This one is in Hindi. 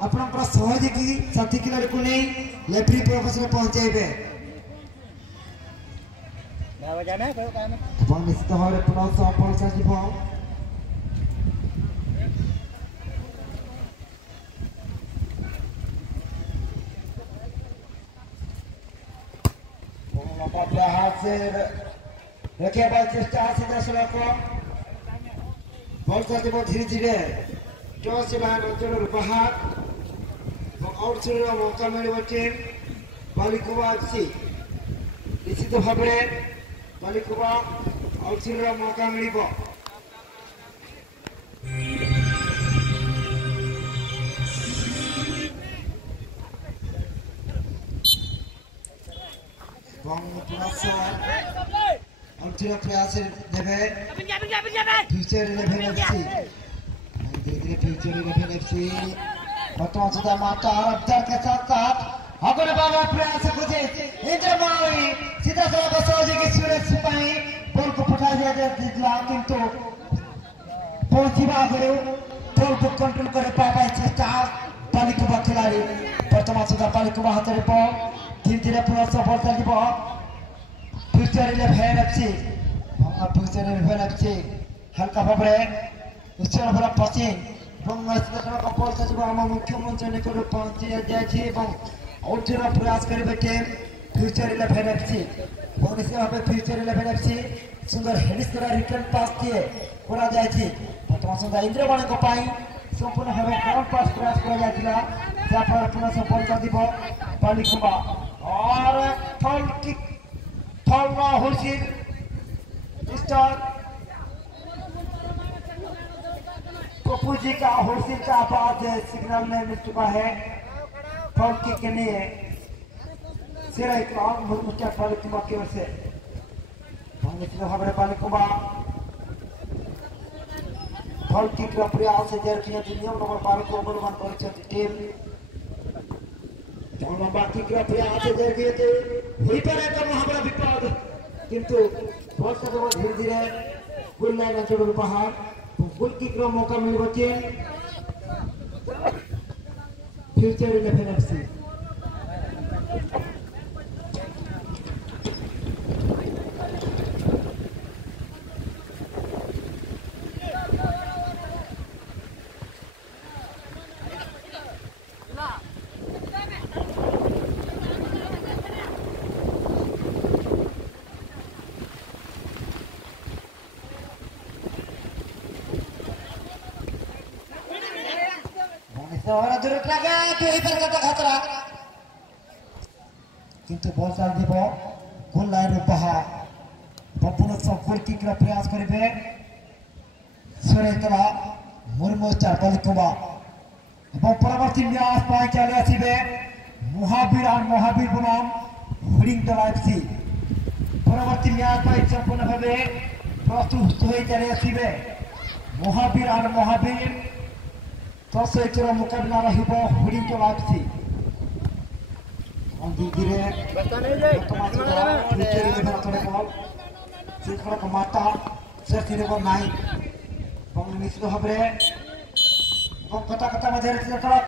आपणकर सहयोगी साथी खिलाड़ी को नहीं लेफ्री प्रोफेसर पहुंचाइबे निश्चित भाव में पुनः सफल जीव हाथ से रखे चेष्टा दर्शक को बल चाहते धीरे धीरे टॉस अंचल बाहर आउट मौका मिले टीम बालिकुबा एफसी निश्चित भाव में बालिकुबा आउट मौका मिल प्रयास फ्यूचर 11 एफसी धीरे धीरे फ्यूचर 11 एफसी वर्तमान सुधा माता रफ्तार के साथ साथ अगर बाबा प्रयास खोजे इंद्रमावी सीधा सड़क सहयोगी सुरेश सिपाही बॉल को फटा दिया किंतु पहुंचवा गए बॉल को कंट्रोल करे पापा चेष्टा बालिकुबा खिलाड़ी वर्तमान सुधा बालिकुबा हाथ में बॉल धीरे धीरे पुनः सफल चलिब फ्यूचर 11 एफसी फ्यूचर 11 एफसी हल्का भाव में उच्चल भरा पश्चिम मुख्यमंत्री निकट पहुंची जाए प्रयास करेंगे team future 11 FC future 11 FC सुंदर हेडिस रिटर्न पास दिए बर्तमान सुधा इंद्रवाणी संपूर्ण भाव ग्राउंड पास प्रयास कर पुनः सफल कर बालिकुबा और फॉल किक फॉल ना हुर्सिल स्टार्ट पप्पू जी का हुर्सिल का आवाज सिग्नल में मिल चुका है फॉल किक के लिए बालिकुबा की ओर से बालिकुबा फॉल किक का प्रयास नियम नंबर 12 को अवलंबन कर टीम लंबा किक का प्रयास विपद किंतु धीरे धीरे गोल लाइन अंचल बाहर गोल किक मौका मिल फ्यूचर 11 एफसी खतरा किंतु बॉल चल दी गोल लाइन बाहर पुनः गोल किक प्रयास करेंगे सुरेतला मुर्मू बालिकुबा परवर्ती मैच चले आसबे महावीर और महावीर बनाम हरिंगदला एफसी परवर्ती मैच संपूर्ण भाव प्रस्तुत हो चले आसबे महावीर और महावीर टॉस मुकाबला हरिंगदला एफसी धीरे माता निश्चित भाव में कथा कथा